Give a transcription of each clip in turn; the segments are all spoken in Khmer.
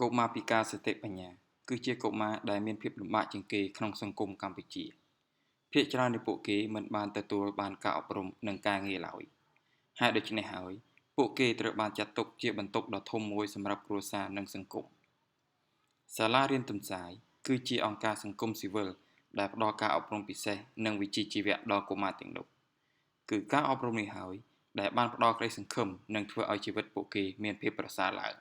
កុមារពិការសតិបញ្ញាគឺជាកុមារដែលមានភាពលំបាកជាងគេក្នុងសង្គមកម្ពុជាភាគច្រើននៃពួកគេមិនបានទទួលបានការអប់រំនិងការងារឡើយហើយដូច្នេះហើយពួកគេត្រូវបានចាត់ទុកជាបន្ទុកដ៏ធំមួយសម្រាប់គ្រួសារនិងសង្គមសាលារៀនទន្សាយគឺជាអង្គការសង្គមស៊ីវិលដែលផ្ដល់ការអប់រំពិសេសនិងវិជ្ជាជីវៈដល់កុមារទាំងនោះគឺការអប់រំនេះហើយដែលបានផ្ដល់ក្តីសង្ឃឹមនិងធ្វើឲ្យជីវិតពួកគេមានភាពប្រសើរឡើង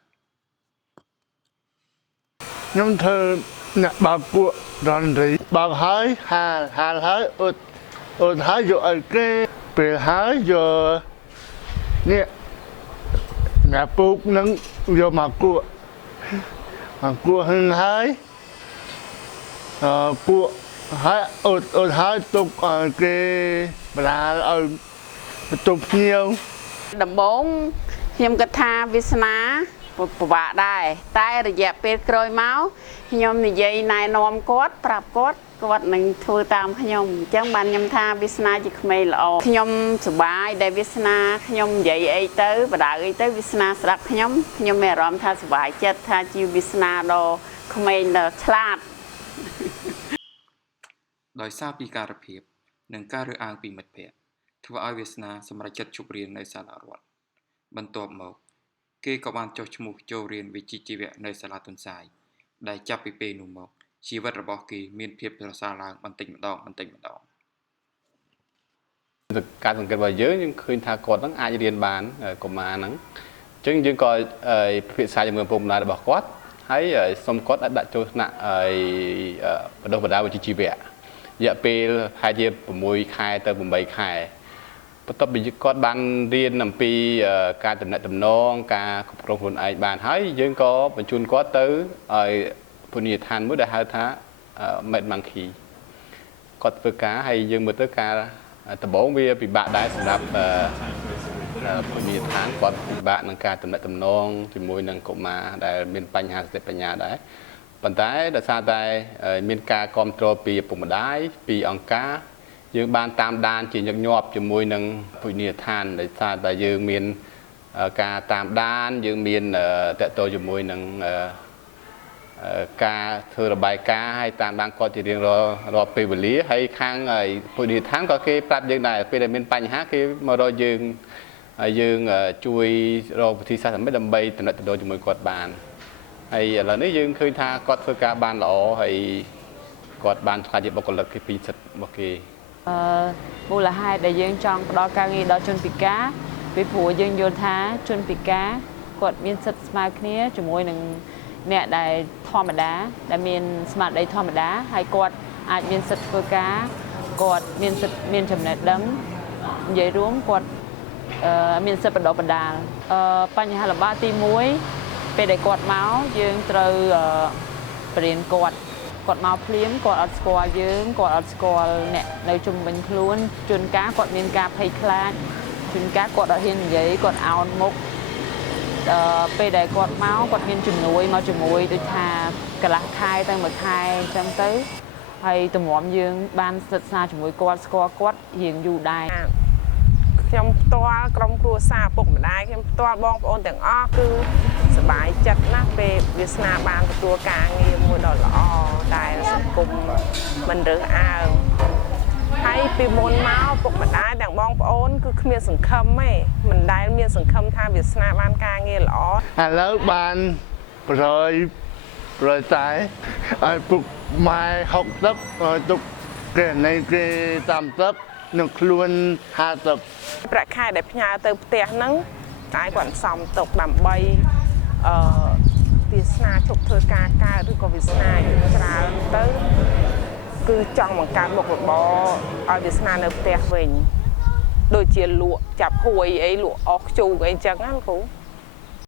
ខ្ញុំធ្វើអ្នកបើកពួករនរីបើកហើយហាលហើយអត់ហើយយកឲ្យគេពេលហើយយកនេះអ្នកពូកនឹងយកមកគក់ហឹងហើយពួកហើយអត់ហើយទុកឲ្យគេបដាលឲ្យបន្ទប់ភ្ញៀវដំបងខ្ញុំគិតថាវាសនាពិបាកដែរតែរយៈពេលក្រោយមកខ្ញុំនិយាយណែនាំគាត់ប្រាប់គាត់នឹងធ្វើតាមខ្ញុំអញ្ចឹងបានខ្ញុំថាវាសនាជាក្មេងល្អខ្ញុំសប្បាយដែលវាសនាខ្ញុំនិយាយអីទៅបដៅអីទៅវាសនាស្ដាប់ខ្ញុំមានអារម្មណ៍ថាសប្បាយចិត្តថាជាវាសនាដ៏ក្មេងដ៏ឆ្លាតដោយសារពិការភាពនិងការរើសអើងពីមិត្តភ័ក្តិធ្វើឲ្យវាសនាសម្រេចចិត្តជប់រៀននៅសាលារដ្ឋបន្ទាប់មកគេក៏បានចុះឈ្មោះចូលរៀនវិជ្ជាជីវៈនៅសាលាទន្សាយដែលចាប់ពីពេលនោះមកជីវិតរបស់គេមានភាពប្រសើរឡើងបន្តិចម្ដងការសង្កេតរបស់យើងឃើញថាគាត់នឹងអាចរៀនបានកុមារហ្នឹងអញ្ចឹងយើងក៏ពិភាក្សាជាមួយឪពុកម្ដាយរបស់គាត់ហើយសុំគាត់ឲ្យដាក់ចូលថ្នាក់បណ្ដុះបណ្ដាលវិជ្ជាជីវៈរយៈពេលប្រហែលជា6ខែទៅ8ខែបន្ទាប់ពីគាត់បានរៀនអំពីការតំណែងតំណងការគ្រប់គ្រងខ្លួនឯងបានហើយយើងក៏បញ្ជូនគាត់ទៅឲ្យពន្ធនាគារមួយដែលហៅថា Med Monkey គាត់ធ្វើការហើយយើងមើលទៅការដំបូងវាពិបាកដែរសម្រាប់ពន្ធនាគារគាត់ពិបាកនឹងការតំណែងតំណងជាមួយនឹងកុមារដែលមានបញ្ហាសតិបញ្ញាដែរប៉ុន្តែដោយសារតែមានការគ្រប់គ្រងពីឪពុកម្ដាយពីអង្គការយើងបានតាមដានជាញឹកញាប់ជាមួយនឹងពន្ធនាគារដោយសារតែយើងមានការតាមដានយើងមានតកតជាមួយនឹងការធ្វើរបាយការណ៍ហើយតាមដានគាត់ជារៀងរាល់ពេលវេលាហើយខាងពន្ធនាគារក៏គេប្រាប់យើងដែរពេលដែលមានបញ្ហាគេមករកយើងហើយយើងជួយរកវិធីសាស្ត្រដើម្បីតំណែងជាមួយគាត់បានហើយឥឡូវនេះយើងឃើញថាគាត់ធ្វើការបានល្អហើយគាត់បានខ្លាចជាបុគ្គលិកគេពីសិទ្ធិរបស់គេមូលហេតុដែលយើងចង់ផ្ដល់ការងារដល់ជនពិការពីព្រោះយើងយល់ថាជនពិការគាត់មានសិទ្ធិស្មើគ្នាជាមួយនឹងអ្នកដែលធម្មតាដែលមានស្មារតីធម្មតាហើយគាត់អាចមានសិទ្ធិធ្វើការគាត់មានសិទ្ធិមានចំណេះដឹងនិយាយរួមគាត់មានសិទ្ធិបណ្ដុះបណ្ដាលបញ្ហាលំបាកទី1ពេលដែលគាត់មកយើងត្រូវបរៀនគាត់មកភ្លាមគាត់អត់ស្គាល់យើងគាត់អត់ស្គាល់អ្នកនៅជុំវិញខ្លួនជួនកាលគាត់មានការភ័យខ្លាចជួនកាលគាត់អត់ហ៊ាននិយាយគាត់អោនមុខពេលដែលគាត់មកគាត់មានជំនួយមកជាមួយដូចថាកន្លះខែទៅ1ខែអញ្ចឹងទៅហើយតម្រាំយើងបានសិក្សាជាមួយគាត់ស្គាល់គាត់រៀងយូរដែរខ្ញុំផ្ទាល់ក្រុមគ្រួសារឪពុកម្ដាយខ្ញុំផ្ទាល់បងប្អូនទាំងអស់គឺសប្បាយចិត្តណាស់ពេលវាសនាបានទទួលការងារមួយដ៏ល្អដែលសង្គមមិនរើសអើងហើយពីមុនមកឪពុកម្ដាយទាំងបងប្អូនគឺគ្មានសង្ឃឹមទេមិនដែលមានសង្ឃឹមថាវាសនាបានការងារល្អឥឡូវបានប្រយតែឲ្យពុកម៉ែ60ឲ្យទុកគេនៃគេ30នៅខ្លួន50ប្រាក់ខែដែលផ្ញើទៅផ្ទះហ្នឹងតែគាត់សំទុកដើម្បីវាសនាជប់ធ្វើការកើតឬក៏វាសនាច្រើនទៅគឺចង់បង្កើតមុខរបរឲ្យវាសនានៅផ្ទះវិញដូចជាលក់ចាប់ហួយអីលក់អស់ខ្ជូកអីចឹងណាលោកគ្រូ